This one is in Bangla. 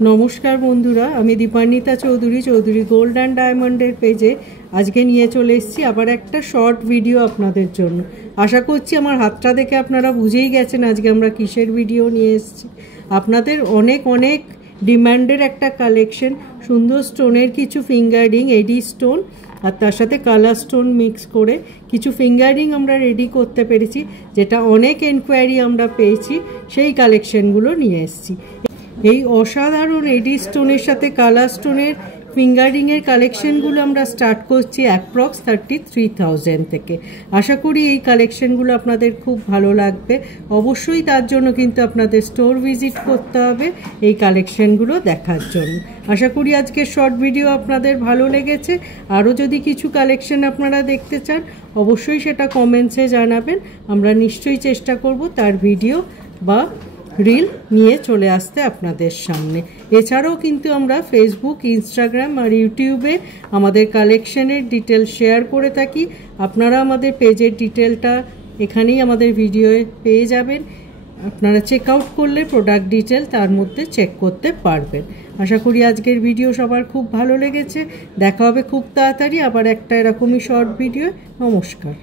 नमस्कार बंधुरा आमी दीपान्विता चौधुरी चौधुरी गोल्ड एंड डायमंडेर पेजे आज के निये चले एसेछि आबार एकटा शर्ट भिडियो आपनादेर जोन्नो। आशा करछि आमार हातटा देखे आपनारा बुझेई गेछेन आजके आमरा किसेर भिडियो निये एसेछि। आपनादेर अनेक अनेक डिमांडेर एकटा कालेक्शन सुंदर स्टोनेर किछु फिंगारिंग एडी स्टोन और तार साथे कालार स्टोन मिक्स करे किछु फिंगारिंग आमरा रेडी करते पेरेछि जेटा अनेक एनकोयारि आमरा पेয়েছি সেই কালেকশনগুলো নিয়ে এসেছি। এই অসাধারণ এডি স্টোনের সাথে কালার স্টোনের ফিঙ্গারিংয়ের কালেকশনগুলো আমরা স্টার্ট করছি অ্যাপ্রক্স 33,000 থেকে। আশা করি এই কালেকশনগুলো আপনাদের খুব ভালো লাগবে। অবশ্যই তার জন্য কিন্তু আপনাদের স্টোর ভিজিট করতে হবে এই কালেকশনগুলো দেখার জন্য। আশা করি আজকের শর্ট ভিডিও আপনাদের ভালো লেগেছে। আরও যদি কিছু কালেকশন আপনারা দেখতে চান অবশ্যই সেটা কমেন্টসে জানাবেন। আমরা নিশ্চয়ই চেষ্টা করব তার ভিডিও বা রিল নিয়ে চলে আসতে আপনাদের সামনে। এছাড়াও কিন্তু আমরা ফেসবুক, ইনস্টাগ্রাম আর ইউটিউবে আমাদের কালেকশনের ডিটেল শেয়ার করে থাকি। আপনারা আমাদের পেজের ডিটেলটা এখানেই আমাদের ভিডিওয়ে পেয়ে যাবেন। আপনারা চেক আউট করলে প্রোডাক্ট ডিটেল তার মধ্যে চেক করতে পারবেন। আশা করি আজকের ভিডিও সবার খুব ভালো লেগেছে। দেখা হবে খুব তাড়াতাড়ি আবার একটা এরকমই শর্ট ভিডিও। নমস্কার।